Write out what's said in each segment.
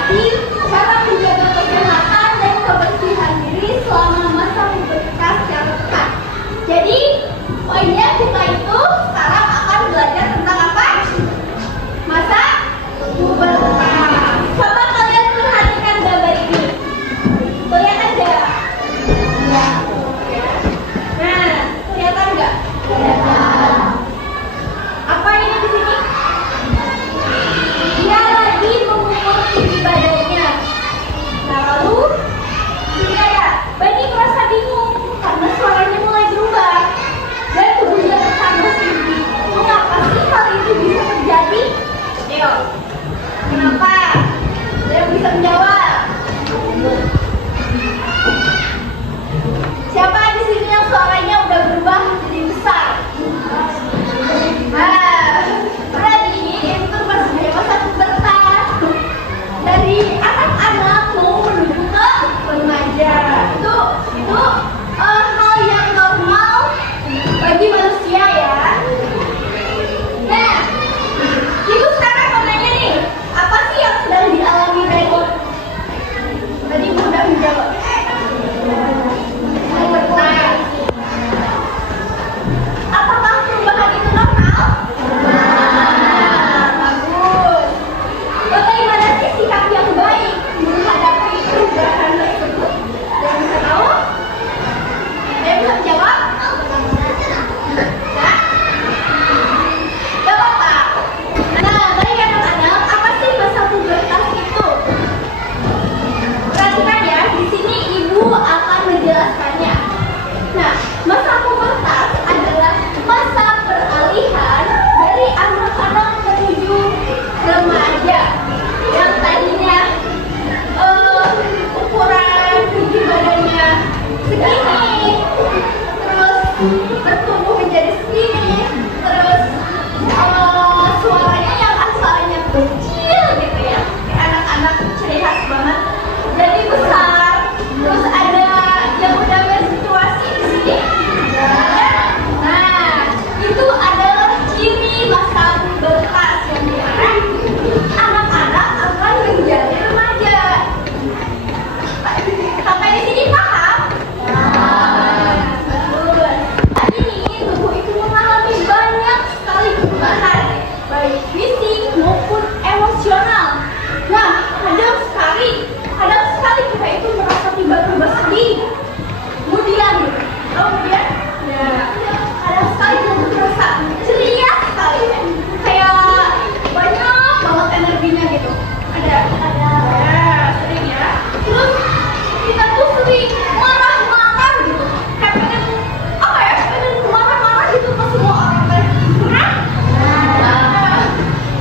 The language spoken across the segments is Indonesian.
menjelasin cara menjaga kesehatan dan kebersihan diri selama masa pubertas yang tepat. Jadi, poinnya kita itu sekarang akan belajar tentang apa? Masa pubertas. Coba kalian perhatikan gambar ini. Kelihatan nggak? Ya. Nah, kelihatan nggak? Kelihatan. Apa ini di sini? Dia lagi mengukur tinggi badannya. Nah, lalu sini ada Bani merasa bingung karena suaranya mulai berubah dan tubuhnya tertambah tinggi. Mengapa sih hal itu bisa terjadi? Ayo, kenapa? Ada yang bisa menjawab? Siapa di sini yang suaranya udah berubah menjadi besar? Berarti itu maksudnya masa pubertas. Dari anak-anak mau menuju ke remaja. Itu hal yang normal bagi manusia ya. Nah, ibu sekarang mau nanya nih, apa sih yang sedang dialami Beni? Tadi ibu udah menjawab. Pubertas. Apakah perubahan itu normal? Bagus. Bagaimana sih sikap yang baik menghadapi perubahan tersebut? Ada yang bisa tahu? Ada yang bisa menjawab? Nah, gak apa-apa. Nah, baik anak-anak, apa sih masa pubertas itu? Perhatikan ya, di sini ibu akan menjelaskannya. Nah, masa pubertas adalah masa peralihan dari anak-anak menuju remaja yang tadinya ukuran tinggi badannya segini, terus bertumbuh menjadi segini, terus suaranya yang asalnya kecil gitu ya, kayak anak-anak ciri khas banget, jadi besar. Terus ada yang udah menstruasi di sini. Nah, itu adalah ciri masa pubertas yang dimana anak-anak akan menjadi remaja. Sampai di sini paham? Bagus. Saat ini tubuh itu mengalami banyak sekali perubahan, baik fisik maupun emosional. Nah, kadang sekali kita itu merasa tiba-tiba sedih. Kemudian ya, kadang sekali kita merasa ceria sekali, kayak banyak banget energinya gitu. Ada, ya, sering ya. Terus kita tuh sering marah-marah gitu, kayak pengen marah-marah gitu ke semua orang kayak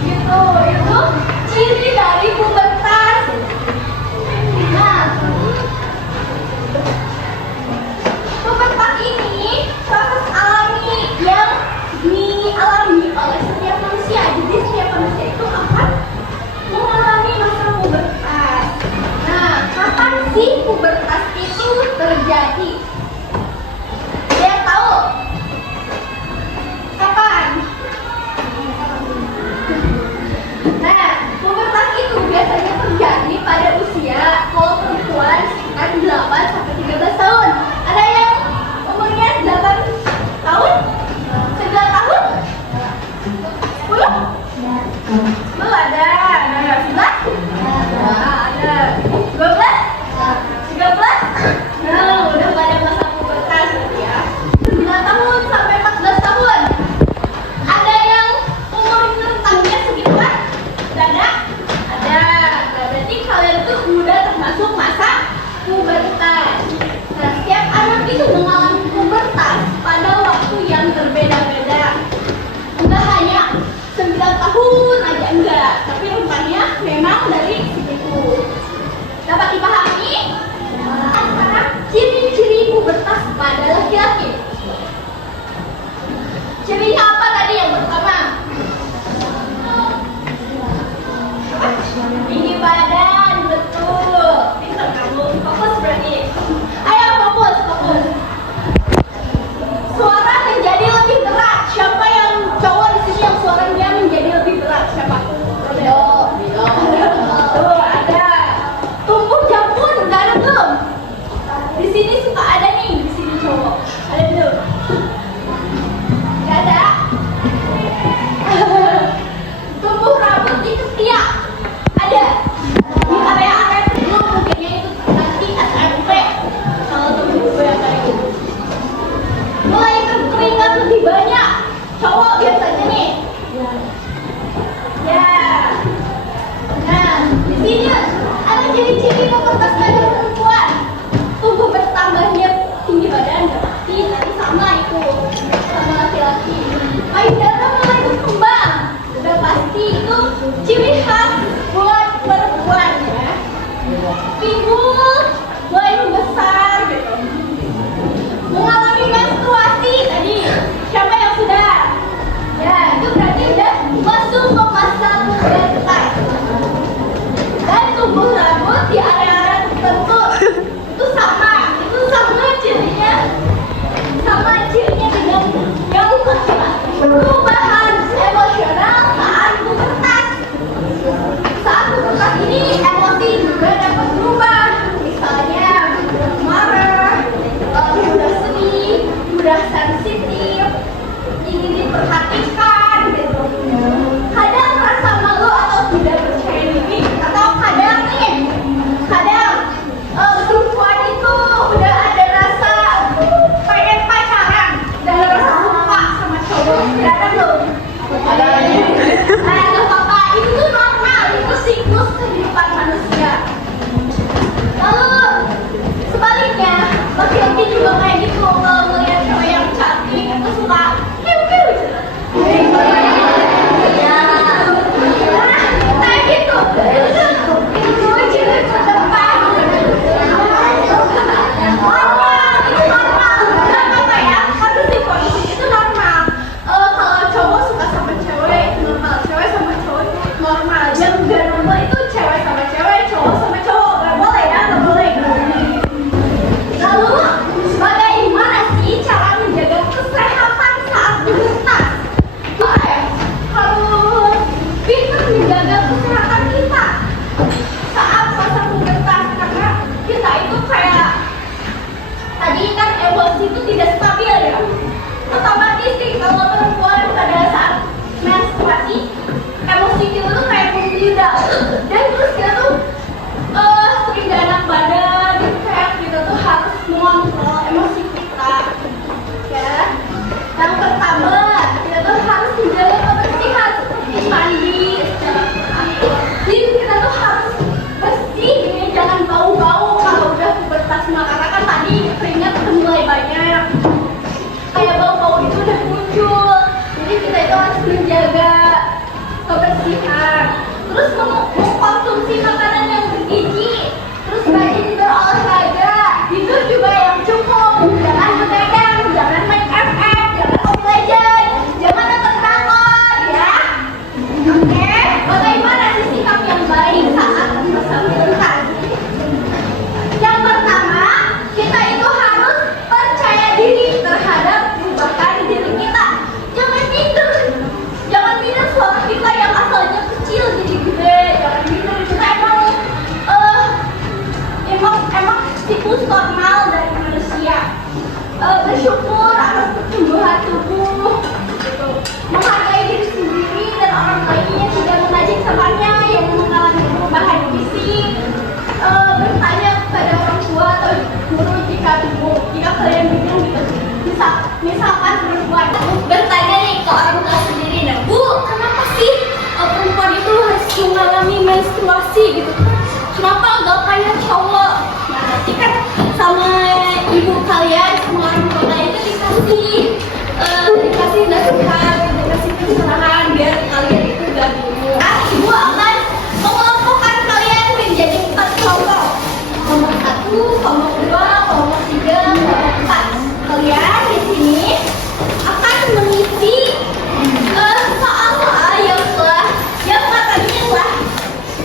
gitu. Itu ciri dari pubertas. Nah, pubertas ini proses alami yang dialami oleh setiap manusia. Jadi setiap manusia itu akan mengalami masa pubertas. Nah, kapan sih pubertas itu terjadi? Ada yang tahu? Kapan? Nah, pubertas itu biasanya terjadi pada usia kalau perempuan sekitar 8 sampai 13 tahun. Ada yang umurnya 8 tahun? 9 tahun? 10? 10 ada. Nah, 11? Ada. 12? 13? Nah, udah pada masa pubertas ya. 9 tahun sampai 14 tahun. Ada yang umur rentangnya segituan? Ada? Ada. Nah, berarti kalian tuh udah termasuk masa pubertas. Nah, setiap anak itu mengalami pubertas pada waktu yang berbeda-beda. Enggak hanya 9 tahun aja, enggak. Tapi rentangnya memang dari segitu. Dapat dipahami? Sekarang ciri-ciri pubertas pada laki-laki. Cirinya apa tadi yang pertama? Tinggi badan, betul. Pintar kamu, fokus berarti. Ayo fokus. Suara menjadi lebih berat. Siapa yang cowok di sini yang suaranya menjadi lebih berat? Siapa? Rio. timbul, mulai membesar gitu. Mengalami menstruasi tadi. Siapa yang sudah? Ya, itu berarti udah masuk ke masa pubertas. Dan tumbuh rambut di area-area tertentu. Itu sama cirinya. Sama cirinya dengan yang laki-laki. Perubahan emosional saat pubertas. Saat pubertas ini emosi juga dapat berubah. Misalnya mudah marah, mudah sedih, mudah sensitif, ingin diperhatikan gitu. Kadang rasa malu atau tidak percaya diri, atau kadang perempuan itu udah ada rasa pengen pacaran dan rasa suka sama cowok. Kadang loh. Nah, nggak apa-apa, itu tuh normal, itu siklus kehidupan manusia. Lalu sebaliknya, laki-laki juga kayak gitu, kalau melihat cewek yang cantik itu suka kiu-kiu gitu. Ya, kayak gitu. Itu ciri terdepan. Normal. Kenapa Pak ya? Harus dikonsumsi, itu normal. Kalau cowok suka sama cewek itu normal, cewek sama cowok itu normal. Yang gak normal itu cewek sama cewek, cowok sama cowok. Gak boleh ya, gak boleh. Lalu, bagaimana sih cara menjaga kesehatan saat pubertas? Kita ya harus pintar menjaga kesehatan kita saat masa pubertas, karena kita itu kayak tadi kan emosi itu tidak stabil ya. Otomatis sih kalau perempuan pada saat menstruasi emosi kita tuh kayak membludak, dan terus kita tuh sering gak enak badan, kayak kita tuh harus mengontrol emosi kita ya. Yang pertama, kita tuh harus menjaga kebersihan seperti mandi secara teratur. Jadi kita tuh harus bersih, jangan bau-bau kalau udah pubertas, karena kan tadi keringat udah mulai banyak, kayak bau-bau itu udah muncul. Jadi kita itu harus menjaga kebersihan, terus mengkonsumsi makanan yang bergizi, terus rajin berolahraga, tidur juga yang cukup, jangan begadang, jangan main FF, jangan Mobile Legends, jangan nonton drakor ya. Oke, bagaimana sih sikap yang baik saat masa pubertas? Yang pertama, kita itu harus percaya diri terhadap perubahan diri kita. Jangan minder suara kita yang asalnya kecil jadi gede. Jangan minder, kita emang siklus normal dari manusia. Bersyukur atas pertumbuhan tubuh, gitu. Menghargai diri sendiri dan orang lainnya, tidak mengajak temannya yang mengalami perubahan fisik. Bertanya kepada orang tua atau guru jika kalian bingung gitu. Misalkan perempuan bertanya nih ke orang tua sendiri, nah Bu, kenapa sih perempuan itu harus mengalami menstruasi gitu? Kenapa gak kayak cowok? Nah, nanti kan sama ibu kalian, sama orang tua kalian itu dikasih nasihat, dikasih pencerahan biar kalian itu gak bingung. Ibu akan mengelompokkan kalian menjadi 4 kelompok. Kelompok 1, kelompok 2, kelompok 3, kelompok 4. Kalian di sini akan mengisi soal-soal yang matanya telah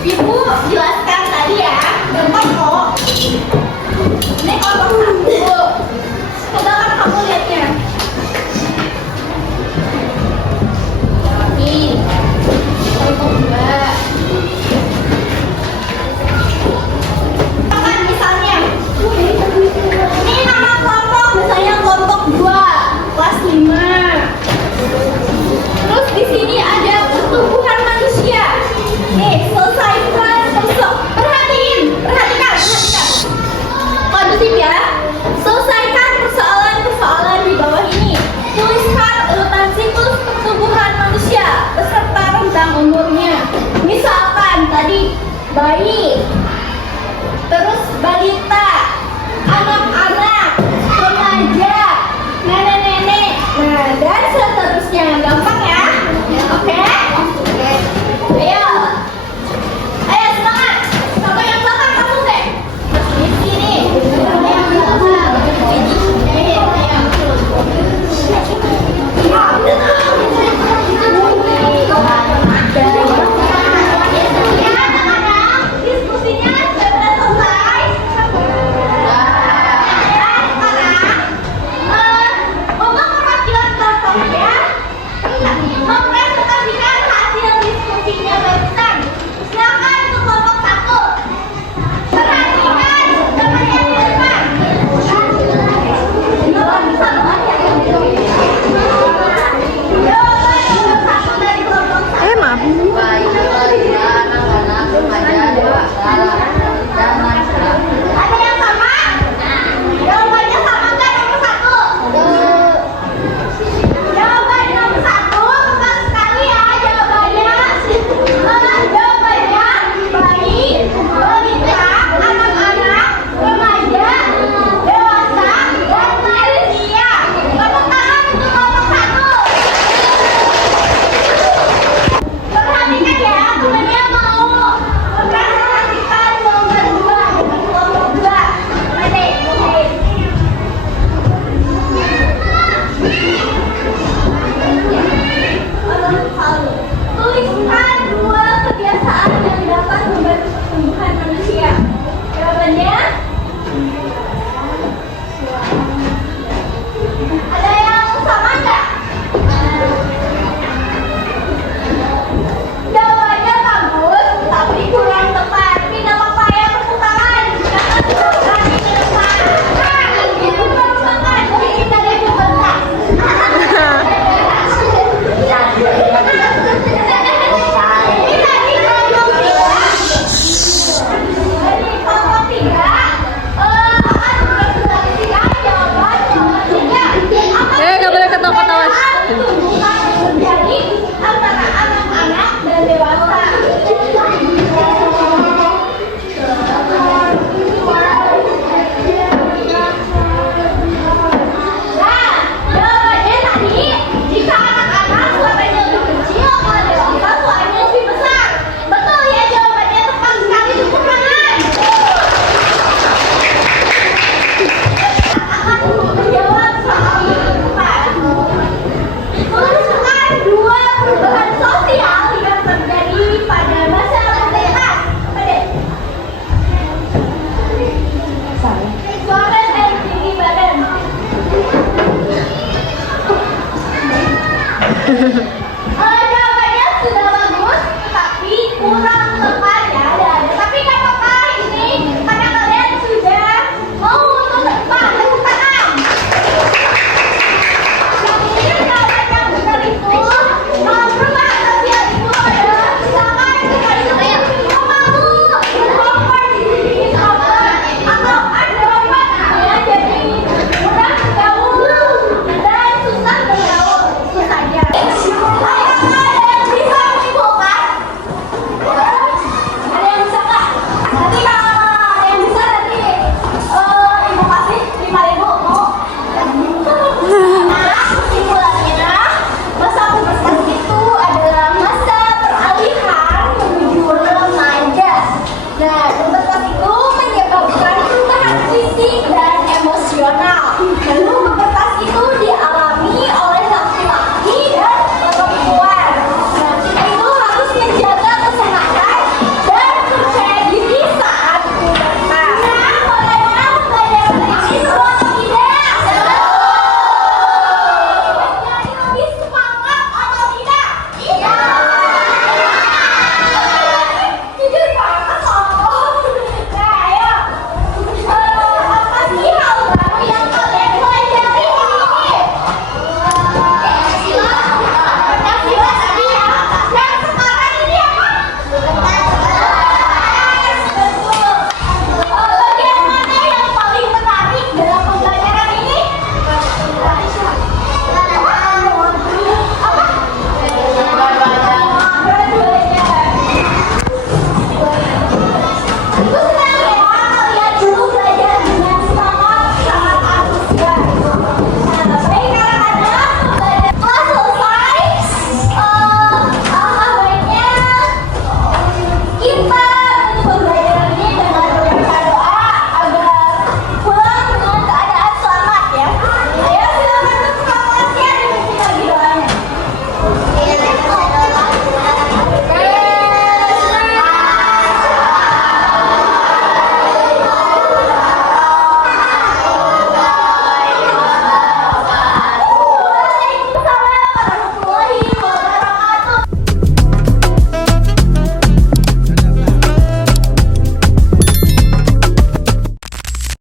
Ibu jelaskan tadi ya. Gampang kok. Ini kelompok 1. Coba kan kamu lihatnya. Ini kelompok 2. Kan misalnya ini nama kelompok, misalnya kelompok 2 kelas 5. Terus di sini ada pertumbuhan manusia. Nih, selesaikan perhatikan. Kondusif ya. Selesaikan persoalan-persoalan di bawah ini. Tuliskan urutan siklus pertumbuhan manusia beserta rentang umurnya. Misalkan tadi bayi, terus balita, anak-anak, remaja, nenek-nenek, nah dan seterusnya.